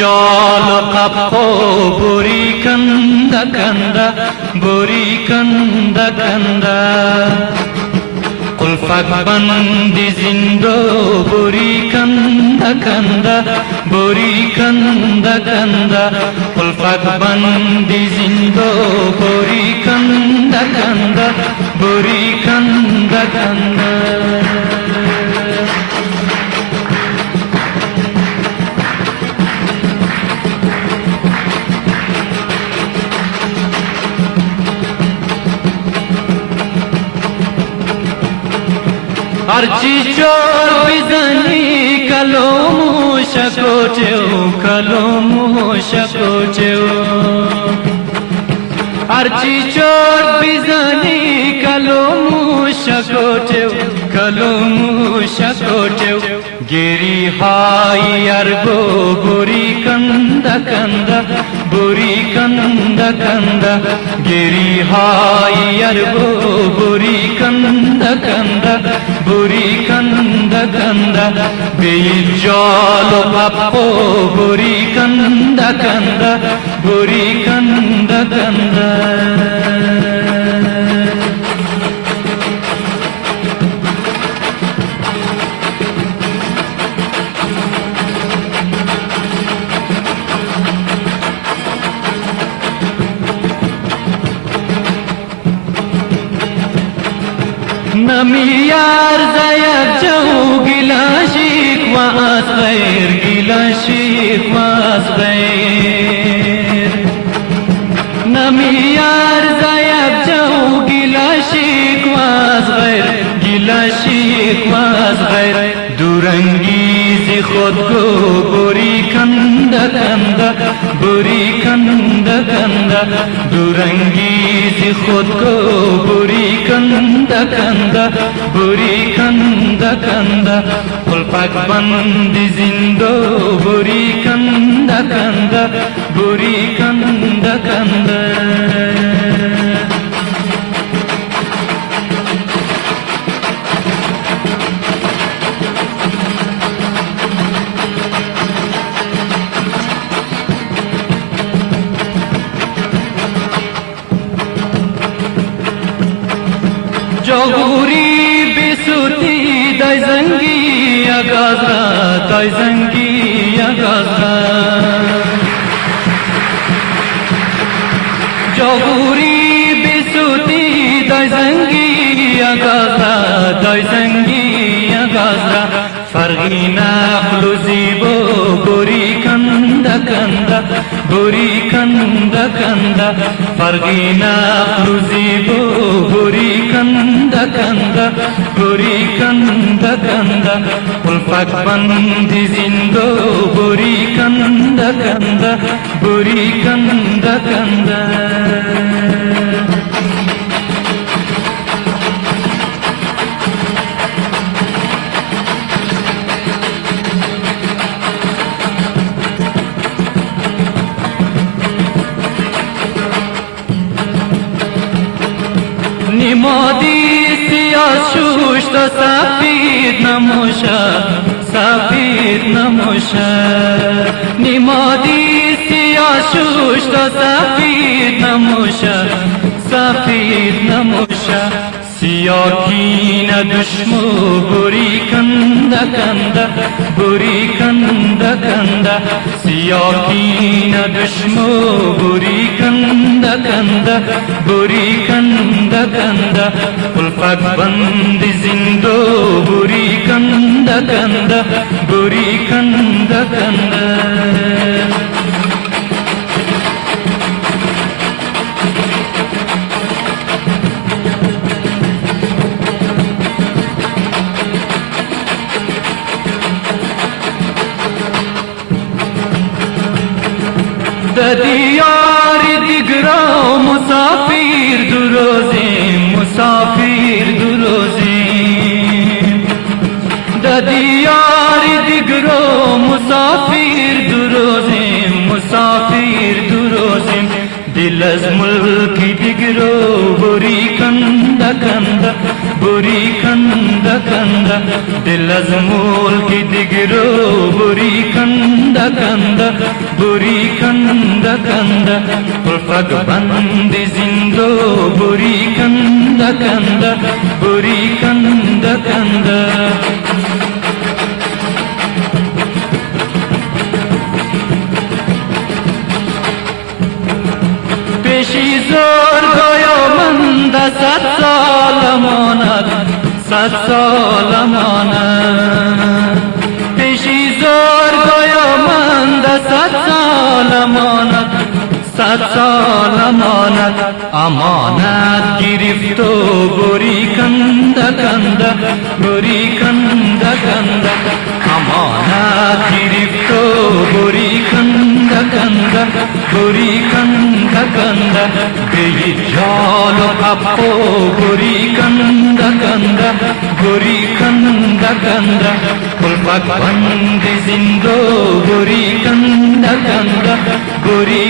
jol qapqo buri kanda kanda buri kanda kanda qulfak bandi zindo buri kanda kanda buri kanda kanda qulfak bandi zindo buri kanda kanda buri kanda kanda هرچی چور بزنی کلومو شکوچو کلومو شکوچو هرچی چور بزنی کلومو شکوچو کلومو شکوچو گیری های ارگو بوری کندا کندا بوری کندا کندا گیری های ارگو بوری کندا کندا buri kanda kanda beyi jolo pappo buri kanda kanda buri kanda kanda نمی ارزاید جو گلاشیک و از غیر گلاشیک و از غیر نمی ارزاید جو گلاشیک و از غیر گلاشیک و از غیر دورانگیزی خود کو بوری کندا کندا بوری کندا کندا دورانگیزی خود کو بوری کندا کندا بوری کندا کندا قلپک بندی زندو بوری کندا کندا بوری کندا کندا جوری بسوتی دای زنگی اگازرا دای زنگی اگازرا جوری بسوتی دای زنگی اگازرا دای زنگی اگازرا فرقی نخلو زیبو بوری کندا کندا بوری کندا کندا فرقی نخلو زیبو بوری کندا کندا بوری کندا کندا قلفک بندی زندو بوری کندا کندا بوری کندا کندا نمادی سیاه شوش تا سفید نموشه سفید نموشه نمادی سیاه شوش تا سفید نموشه سفید نموشه سیاه کین دشمو بوری کندا کندا بوری کندا کندا سیاه کین دشمو بوری کندا کندا بوری کندا کندا قلفک بندی زندو بوری کندا کندا بوری کندا کندا دیار دیگرا مسافر دو روزیم مسافر دو روزیم دیار دیگرا مسافر دو روزیم مسافر دو روزیم دل از ملکی دیگرو بوری کندا کندا بوری کندا کندا دل از ملکی دیگرو بوری کندا ಕಂದ ಬುರಿ ಕಂದ ಉಲ್ಫಗ್ ಬಂದಿ ಜಿಂದೋ ಬುರಿ ಕಂದ ಬುರಿ ಕಂದ পেশি জোর গয়ো মন্দ সাত সলমনাত পেশি জোর গয়ো মন্দ সাত সলমনাত আমানত গিরিফত বরি কন্দ বরি কন্দ আমানত গিরিফত বরি কন্দ বরি কন্দ বেই জল আপো বরি কন্দ বরি কন্দ কুলপাক বন্দি জিন্দো বরি কন্দ বরি